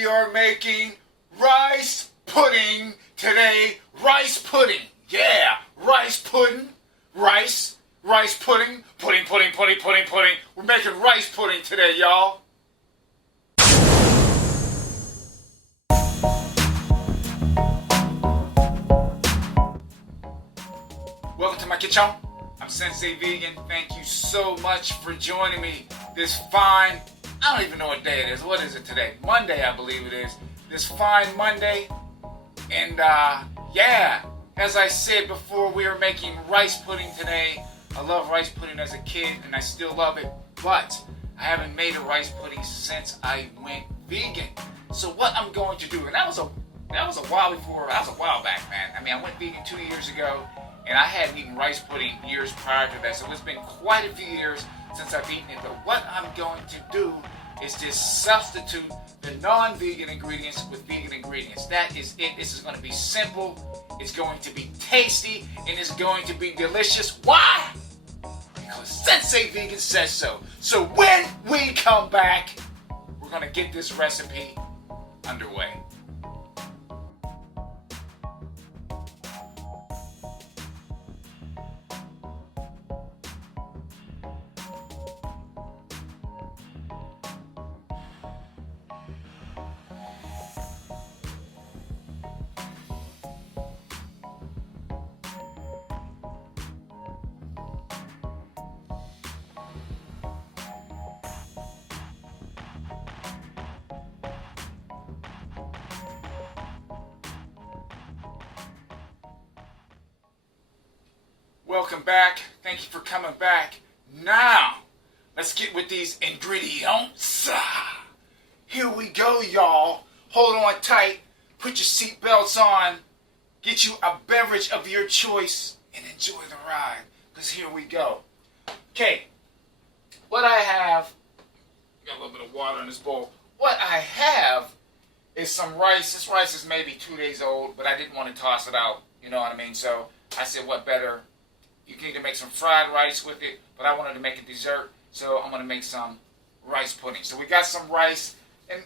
We are making rice pudding today. Rice pudding. Yeah, rice pudding. Rice pudding. Pudding. We're making rice pudding today, y'all. Welcome to my kitchen. I'm Sensei Vegan. Thank you so much for joining me this fine, I don't even know what day it is. What is it today? Monday, I believe it is. This fine Monday. And yeah, as I said before, we are making rice pudding today. I love rice pudding as a kid and I still love it, but I haven't made a rice pudding since I went vegan. So what I'm going to do, and that was a while back, man. I mean, I went vegan 2 years ago, and I hadn't eaten rice pudding years prior to that, so it's been quite a few years since I've eaten it. But what I'm going to do is just substitute the non-vegan ingredients with vegan ingredients. That is it. This is going to be simple, it's going to be tasty, and it's going to be delicious. Why? Because Sensei Vegan says so. So when we come back, we're going to get this recipe underway. Welcome back. Thank you for coming back. Now, let's get with these ingredients. Here we go, y'all. Hold on tight. Put your seatbelts on. Get you a beverage of your choice and enjoy the ride. Because here we go. Okay, what I have, got a little bit of water in this bowl. What I have is some rice. This rice is maybe 2 days old, but I didn't want to toss it out. You know what I mean? So I said, what better? You can either make some fried rice with it, but I wanted to make a dessert, so I'm going to make some rice pudding. So we got some rice, and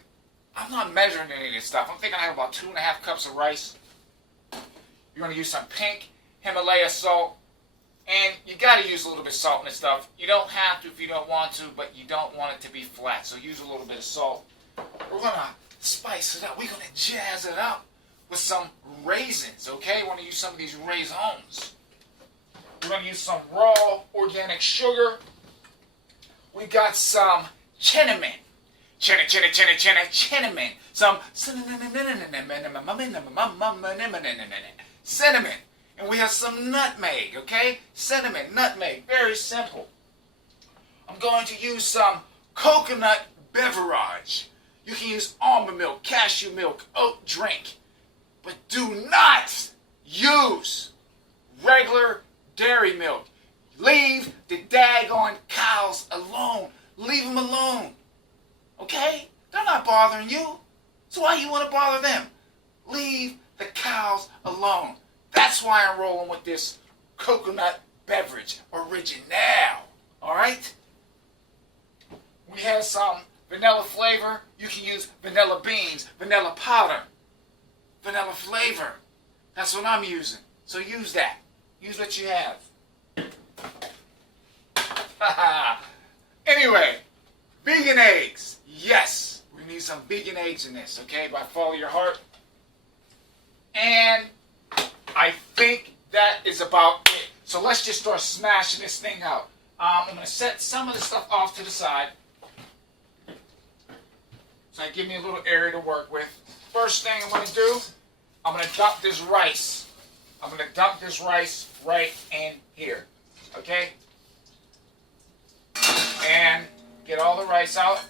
I'm not measuring any of this stuff. I'm thinking I have about 2.5 cups of rice. You're going to use some pink Himalaya salt, and you got to use a little bit of salt in this stuff. You don't have to if you don't want to, but you don't want it to be flat, so use a little bit of salt. We're going to spice it up. We're going to jazz it up with some raisins, okay? I want to use some of these raisins. We're going to use some raw organic sugar. We got some cinnamon. Cinnamon. Some cinnamon. And we have some nutmeg, okay? Cinnamon, nutmeg, very simple. I'm going to use some coconut beverage. You can use almond milk, cashew milk, oat drink. But do not use regular dairy milk. Leave the daggone cows alone. Leave them alone. Okay? They're not bothering you. So why you want to bother them? Leave the cows alone. That's why I'm rolling with this coconut beverage original. Alright? We have some vanilla flavor. You can use vanilla beans, vanilla powder, vanilla flavor. That's what I'm using. So use that. Use what you have. Anyway, vegan eggs. Yes, we need some vegan eggs in this, okay? By follow your heart. And I think that is about it. So let's just start smashing this thing out. I'm going to set some of the stuff off to the side. So I give me a little area to work with. First thing I'm going to do, I'm going to dump this rice. I'm going to dump this rice right in here, okay? And get all the rice out.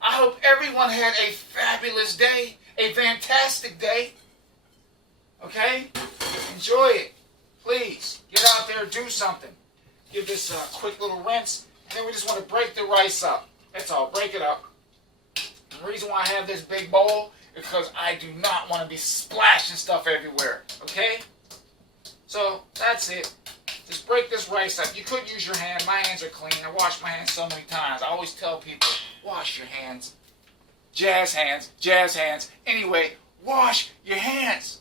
I hope everyone had a fabulous day, a fantastic day, okay? Enjoy it. Please, get out there and do something. Give this a quick little rinse, and then we just want to break the rice up. That's all, break it up. The reason why I have this big bowl because I do not want to be splashing stuff everywhere, okay? So, that's it. Just break this rice up. You could use your hand. My hands are clean. I wash my hands so many times. I always tell people, wash your hands. Jazz hands, jazz hands. Anyway, wash your hands.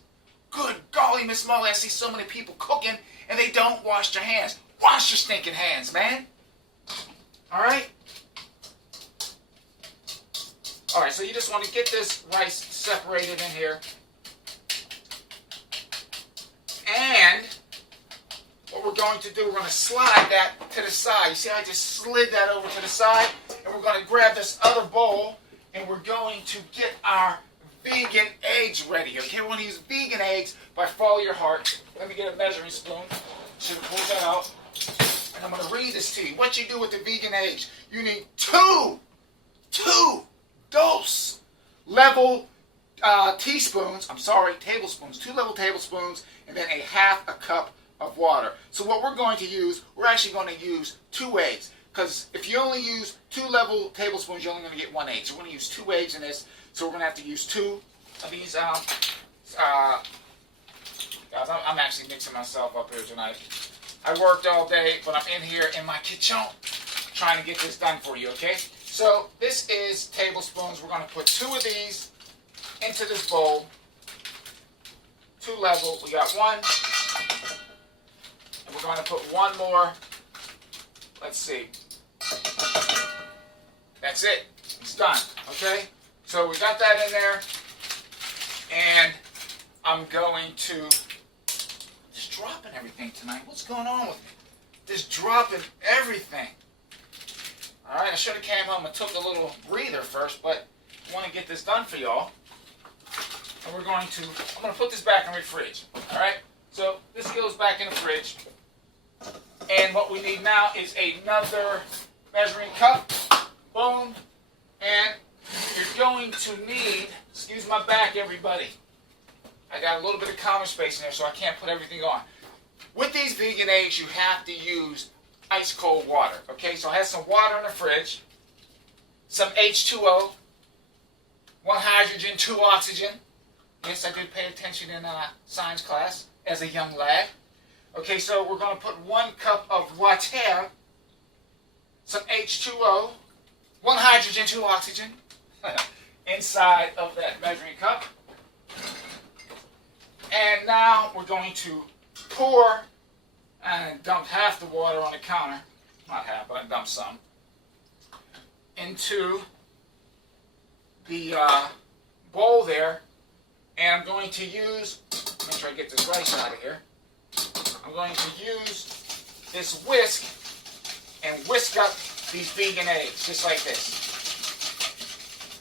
Good golly, Miss Molly, I see so many people cooking and they don't wash their hands. Wash your stinking hands, man. All right? All right, so you just want to get this rice separated in here. And what we're going to do, we're going to slide that to the side. You see how I just slid that over to the side? And we're going to grab this other bowl and we're going to get our vegan eggs ready. Okay, we're going to use vegan eggs by Follow Your Heart. Let me get a measuring spoon. Should have pulled that out. And I'm going to read this to you. What you do with the vegan eggs, you need two dose level tablespoons, 2 level tablespoons, and then a half a cup of water. So what we're going to use, we're actually going to use 2 eggs. Because if you only use 2 level tablespoons, you're only going to get 1 egg. So we're going to use 2 eggs in this. So we're going to have to use 2 of these. Guys, I'm actually mixing myself up here tonight. I worked all day, but I'm in here in my kitchen trying to get this done for you, okay? So this is tablespoons. We're going to put 2 of these into this bowl. 2 level. We got 1. And we're going to put 1 more. Let's see. That's it. It's done. Okay? So we got that in there. And I'm going to just dropping everything tonight. What's going on with me? Just dropping everything. Alright, I should have came home and took a little breather first, but I want to get this done for y'all. And I'm going to put this back in the fridge. Alright? So this goes back in the fridge. And what we need now is another measuring cup. Boom. And you're going to need, excuse my back everybody. I got a little bit of counter space in there so I can't put everything on. With these vegan eggs you have to use ice cold water. Okay, so I have some water in the fridge. Some H2O. 1 hydrogen, 2 oxygen. Yes, I did pay attention in science class as a young lad. Okay, so we're going to put 1 cup of water, some H2O, 1 hydrogen, 2 oxygen, inside of that measuring cup. And now we're going to pour and dump half the water on the counter, not half, but I dumped some, into the bowl there. And I'm going to use, make sure I get this rice out of here. I'm going to use this whisk and whisk up these vegan eggs, just like this.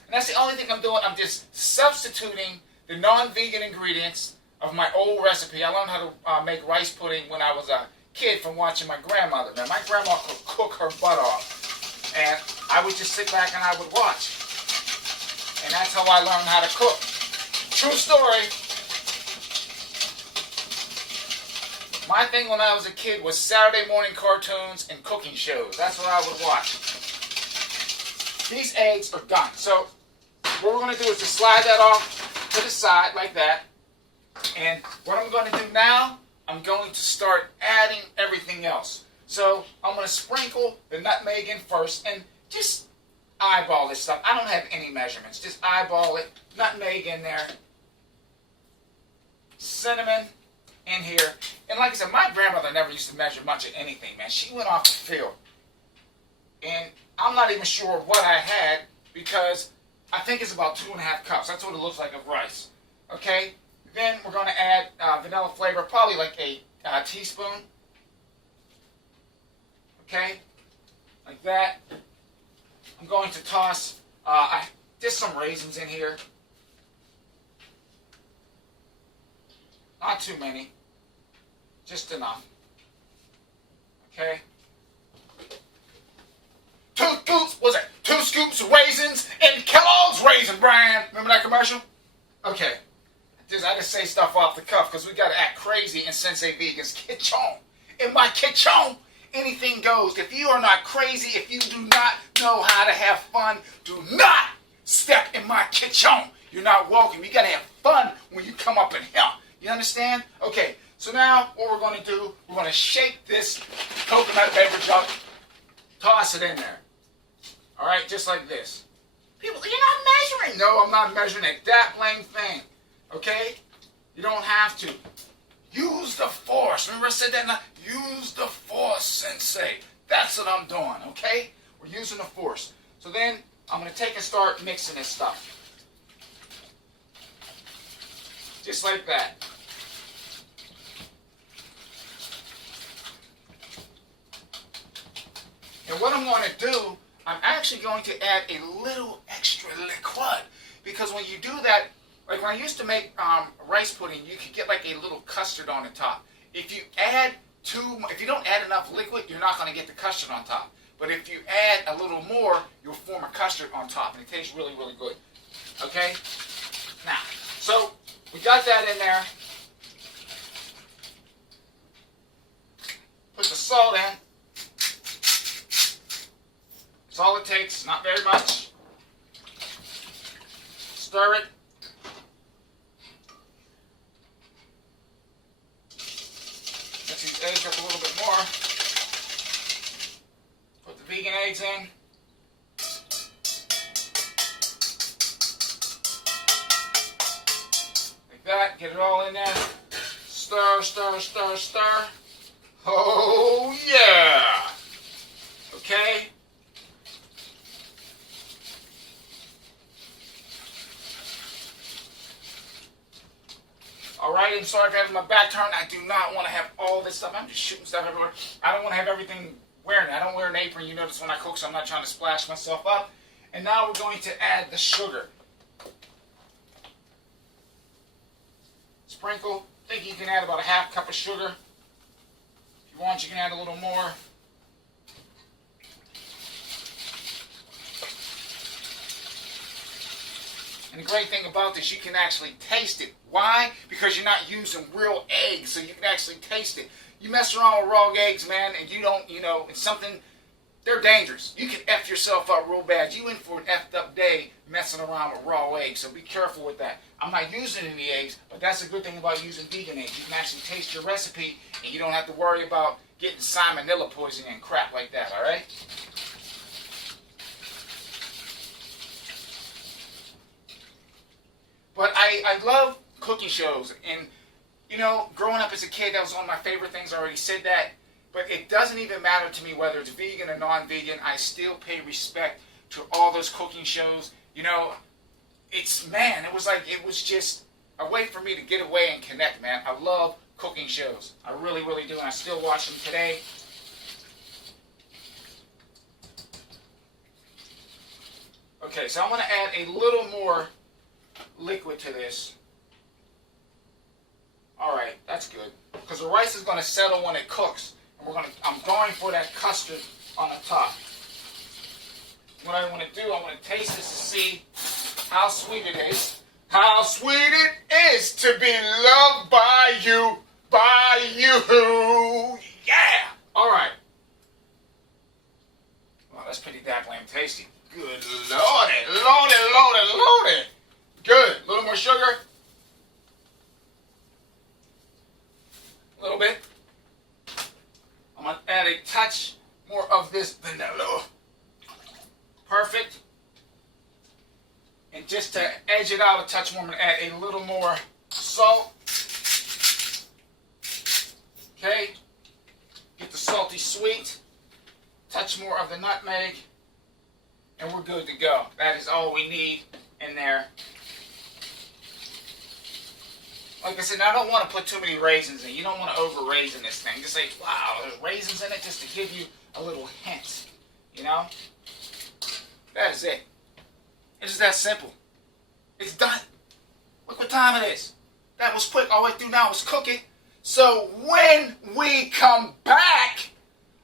And that's the only thing I'm doing. I'm just substituting the non-vegan ingredients of my old recipe. I learned how to make rice pudding when I was a kid from watching my grandmother. Now, my grandma could cook her butt off. And I would just sit back and I would watch. And that's how I learned how to cook. True story. My thing when I was a kid was Saturday morning cartoons and cooking shows. That's what I would watch. These eggs are done. So what we're going to do is just slide that off to the side like that. And what I'm going to do now, I'm going to start adding everything else. So I'm going to sprinkle the nutmeg in first and just eyeball this stuff. I don't have any measurements. Just eyeball it. Nutmeg in there. Cinnamon in here. And like I said, my grandmother never used to measure much of anything, man. She went off the field. And I'm not even sure what I had because I think it's about 2.5 cups. That's what it looks like of rice. Okay? Then we're going to add vanilla flavor, probably like a teaspoon. Okay? Like that. I'm going to toss just some raisins in here. Not too many. Just enough. Okay? 2 scoops of raisins in Kellogg's Raisin Bran. Remember that commercial? Okay. I just say stuff off the cuff because we got to act crazy in Sensei Vegan's kitchen. In my kitchen, anything goes. If you are not crazy, if you do not know how to have fun, do not step in my kitchen. You're not welcome. You got to have fun when you come up in here. You understand? Okay, so now what we're going to do, we're going to shake this coconut beverage up, toss it in there. All right, just like this. People, you're not No, I'm not measuring it. That blame thing. Okay? You don't have to. Use the force. Remember I said that now? Use the force, Sensei. That's what I'm doing, okay? We're using the force. So then I'm going to take and start mixing this stuff. Just like that. And what I'm going to do, I'm actually going to add a little extra liquid. Because when you do that, like when I used to make rice pudding, you could get like a little custard on the top. If you don't add enough liquid, you're not going to get the custard on top. But if you add a little more, you'll form a custard on top, and it tastes really, really good. Okay? Now, so we got that in there. Put the salt in. That's all it takes, not very much. Stir it. Mix these eggs up a little bit more. Put the vegan eggs in. Like that, get it all in there. Stir, stir, stir, stir. Oh yeah! Okay? Alright, I'm sorry if I have my back turned. I do not want to have all this stuff. I'm just shooting stuff everywhere. I don't want to have everything wearing it. I don't wear an apron. You notice when I cook, so I'm not trying to splash myself up. And now we're going to add the sugar. Sprinkle. I think you can add about a half cup of sugar. If you want, you can add a little more. And the great thing about this, you can actually taste it. Why? Because you're not using real eggs, so you can actually taste it. You mess around with raw eggs, man, and you don't, it's something, they're dangerous. You can F yourself up real bad. You in for an effed up day messing around with raw eggs, so be careful with that. I'm not using any eggs, but that's a good thing about using vegan eggs. You can actually taste your recipe, and you don't have to worry about getting salmonella poisoning and crap like that, all right? But I love cooking shows, and growing up as a kid, that was one of my favorite things. I already said that, but it doesn't even matter to me whether it's vegan or non-vegan. I still pay respect to all those cooking shows. It was just a way for me to get away and connect, man. I love cooking shows. I really, really do, and I still watch them today. Okay, so I'm going to add a little more liquid to this. Alright, that's good. Because the rice is going to settle when it cooks. And I'm going for that custard on the top. What I want to do, I want to taste this to see how sweet it is. How sweet it is to be loved by you. Yeah! Alright. Wow, that's pretty daggone tasty. Good lordy, lordy, lordy, lordy. Good. A little more sugar. A little bit. I'm going to add a touch more of this vanilla. Perfect. And just to edge it out a touch more, I'm going to add a little more salt. Okay. Get the salty sweet. Touch more of the nutmeg. And we're good to go. That is all we need in there. Like I said, I don't want to put too many raisins in. You don't want to over raisin this thing. Just say, wow, there's raisins in it, just to give you a little hint. That is it. It's just that simple. It's done. Look what time it is. That was quick. All I do now is cook it. So when we come back,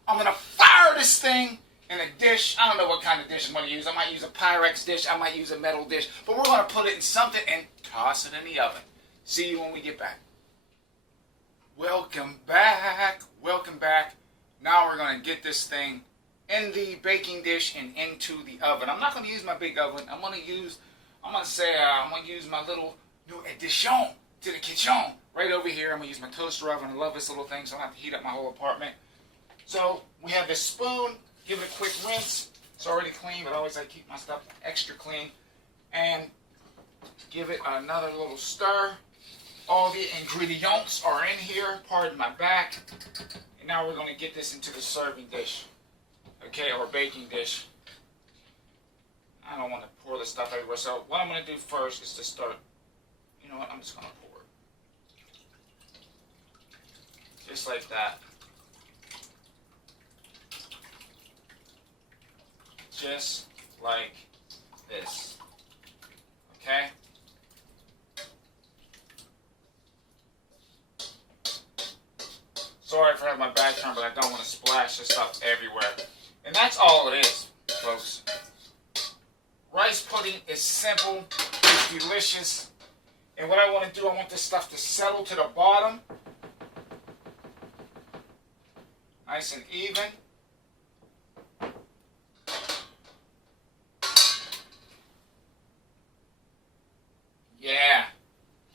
I'm going to fire this thing in a dish. I don't know what kind of dish I'm going to use. I might use a Pyrex dish. I might use a metal dish. But we're going to put it in something and toss it in the oven. See you when we get back. Welcome back. Welcome back. Now we're going to get this thing in the baking dish and into the oven. I'm not going to use my big oven. I'm going to use my little new addition to the kitchen right over here. I'm going to use my toaster oven. I love this little thing, so I don't have to heat up my whole apartment. So we have this spoon. Give it a quick rinse. It's already clean, but I always like to keep my stuff extra clean. And Give it another little stir. All the ingredients are in here. Pardon my back. And now we're going to get this into the serving dish. Okay, or baking dish. I don't want to pour this stuff everywhere. So what I'm going to do first is to start. You know what? I'm just going to pour it. Just like that. Just like this. Okay? Sorry for having my back turned, but I don't want to splash this stuff everywhere. And that's all it is, folks. Rice pudding is simple, it's delicious. And what I want to do, I want this stuff to settle to the bottom. Nice and even.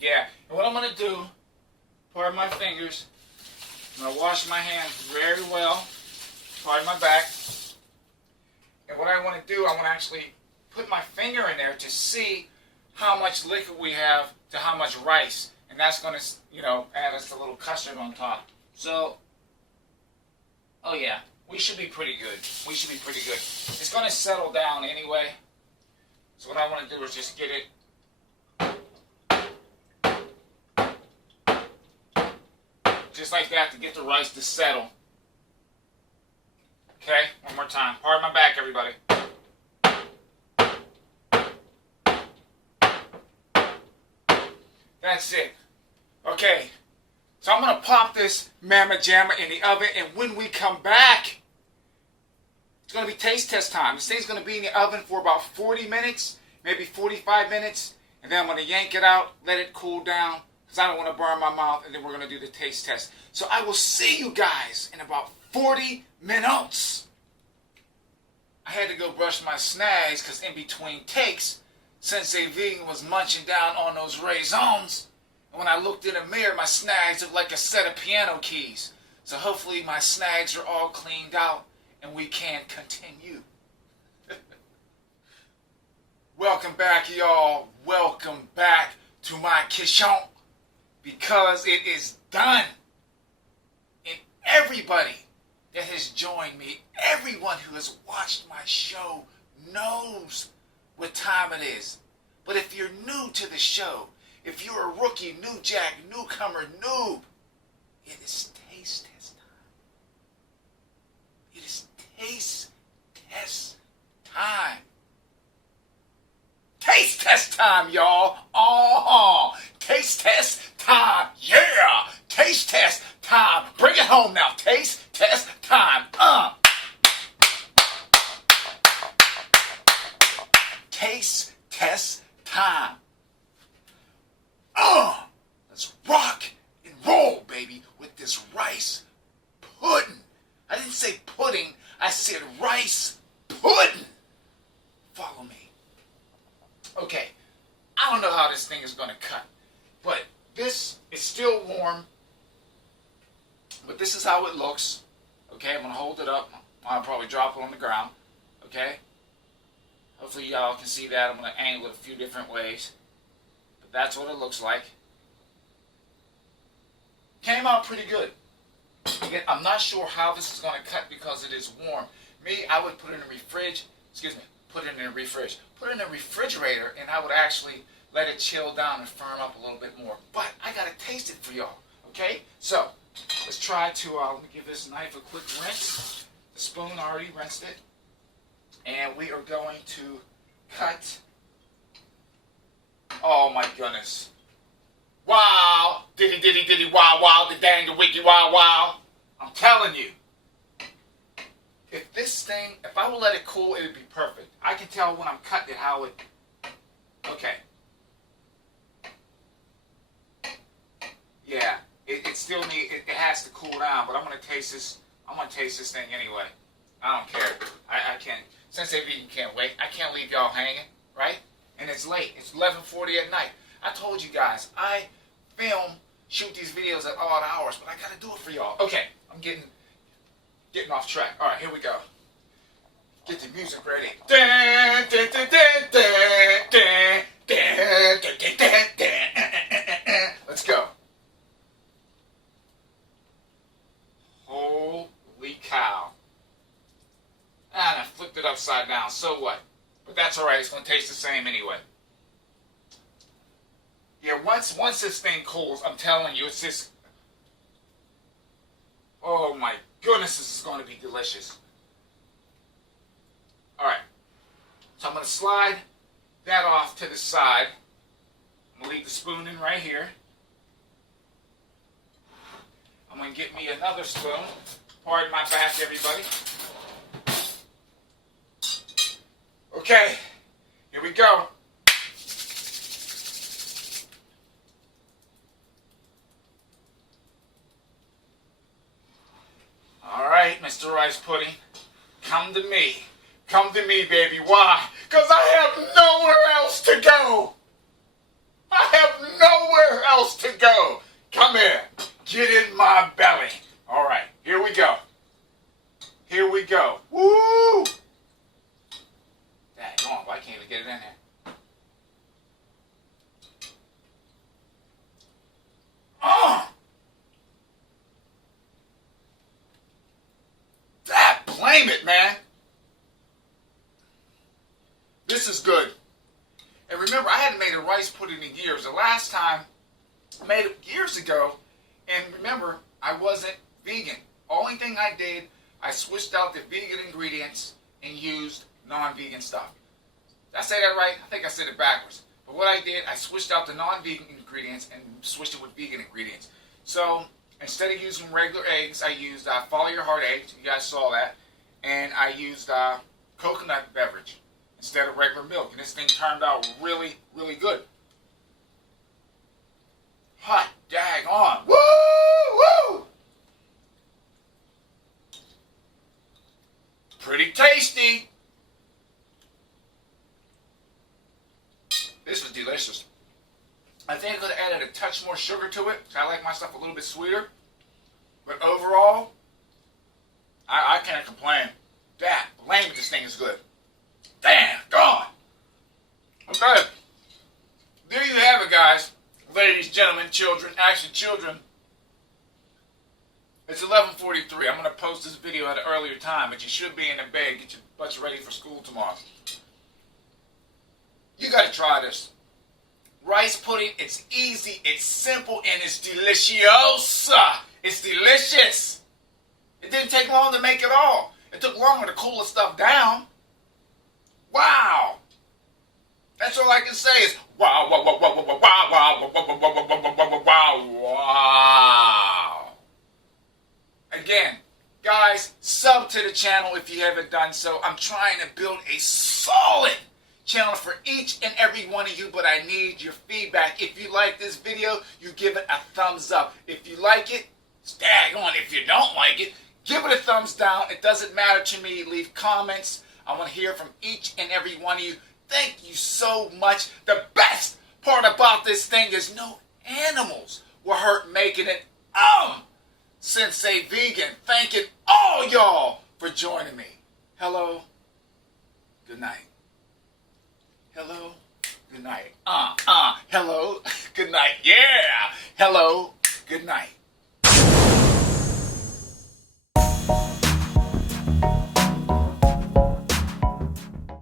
Yeah. And what I'm going to do, pardon my fingers, I'm going to wash my hands very well, pardon my back. And what I want to do, I want to actually put my finger in there to see how much liquid we have to how much rice. And that's going to, add us a little custard on top. So, oh yeah, we should be pretty good. It's going to settle down anyway. So what I want to do is just get it just like that to get the rice to settle. Okay, one more time. Pardon my back, everybody. That's it. Okay, so I'm going to pop this Mama Jamma in the oven, and when we come back, it's going to be taste test time. This thing's going to be in the oven for about 40 minutes, maybe 45 minutes, and then I'm going to yank it out, let it cool down, because I don't want to burn my mouth, and then we're going to do the taste test. So I will see you guys in about 40 minutes. I had to go brush my snags, because in between takes, Sensei Vegan was munching down on those raisins. And when I looked in the mirror, my snags looked like a set of piano keys. So hopefully my snags are all cleaned out, and we can continue. Welcome back, y'all. Welcome back to my kitchen. Because it is done. And everybody that has joined me, everyone who has watched my show knows what time it is. But if you're new to the show, if you're a rookie, new jack, newcomer, noob, it is taste test time. It is taste test time. Taste test time, y'all. Oh, taste test time. Yeah. Taste test time. Bring it home now. Taste test time. Taste test time. Let's rock and roll, baby, with this rice pudding. I didn't say pudding. I said rice pudding. Follow me. Okay, I don't know how this thing is going to cut, but this is still warm, but this is how it looks. Okay, I'm going to hold it up. I'll probably drop it on the ground. Okay, hopefully y'all can see that. I'm going to angle it a few different ways, but that's what it looks like. Came out pretty good. Again, I'm not sure how this is going to cut because it is warm. Me, I would put it in the put it in the refrigerator, and I would actually let it chill down and firm up a little bit more. But I gotta taste it for y'all. Okay? So let's try to let me give this knife a quick rinse. The spoon already rinsed it. And we are going to cut. Oh my goodness. Wow! Diddy diddy diddy wow wow, the dang the wiki wow wow. I'm telling you. If this thing, if I would let it cool, it would be perfect. I can tell when I'm cutting it how it, okay. Yeah, it still it has to cool down, but I'm going to taste this thing anyway. I don't care. I can't, Sensei Vegan can't wait. I can't leave y'all hanging, right? And it's late. It's 11:40 at night. I told you guys, I shoot these videos at odd hours, but I got to do it for y'all. Okay, I'm getting off track. All right, here we go. Get the music ready. down. So what? But that's all right. It's going to taste the same anyway. Yeah, once this thing cools, I'm telling you, it's just... Oh my goodness, this is going to be delicious. Alright. So I'm going to slide that off to the side. I'm going to leave the spoon in right here. I'm going to get me another spoon. Pardon my back, everybody. Okay, here we go. All right, Mr. Rice Pudding, come to me. Come to me, baby. Why? Because I have nowhere else to go. I have nowhere else to go. Come here. Get in my belly. All right, here we go. Here we go. Woo! Dang on, why can't we get it in here? Oh! Blame it, man. This is good. And remember, I hadn't made a rice pudding in years. The last time I made it years ago, and remember, I wasn't vegan. Only thing I did, I switched out the vegan ingredients and used non-vegan stuff. Did I say that right? I think I said it backwards. But what I did, I switched out the non-vegan ingredients and switched it with vegan ingredients. So instead of using regular eggs, I used Follow Your Heart eggs. You guys saw that. And I used coconut beverage instead of regular milk. And this thing turned out really, really good. Hot daggone. Woo! Woo! Pretty tasty. This was delicious. I think I could have added a touch more sugar to it. I like my stuff a little bit sweeter. But overall, I can't complain. Damn, blame it, this thing is good. Damn, gone. Okay. There you have it, guys. Ladies, gentlemen, children, actually children. It's 11:43. I'm going to post this video at an earlier time, but you should be in the bed. Get your butts ready for school tomorrow. You got to try this. Rice pudding, it's easy, it's simple, and it's deliciosa. It's delicious. It didn't take long to make it all. It took longer to cool the stuff down. Wow. That's all I can say is wow, wow, wow, wow, wow, wow, wow, wow, wow, wow, wow, wow, wow. Again, guys, sub to the channel if you haven't done so. I'm trying to build a solid channel for each and every one of you, but I need your feedback. If you like this video, you give it a thumbs up. If you like it, stag on. If you don't like it, give it a thumbs down. It doesn't matter to me. Leave comments. I want to hear from each and every one of you. Thank you so much. The best part about this thing is no animals were hurt making it. Sensei Vegan, thanking all y'all for joining me. Hello. Good night. Hello. Good night. Hello. Good night. Yeah. Hello. Good night.